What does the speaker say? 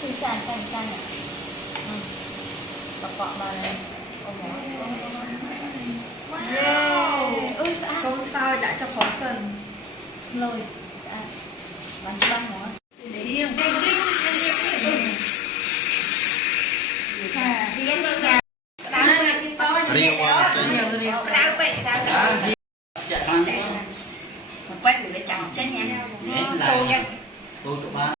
คือจานอ่ะประกอบมาเลยโอ้โหว้าวสะอาด Không sao đã cho khó phần เลยสะอาดมันช่างเนาะ một quét thì để chồng chết nha. Tô tụi ba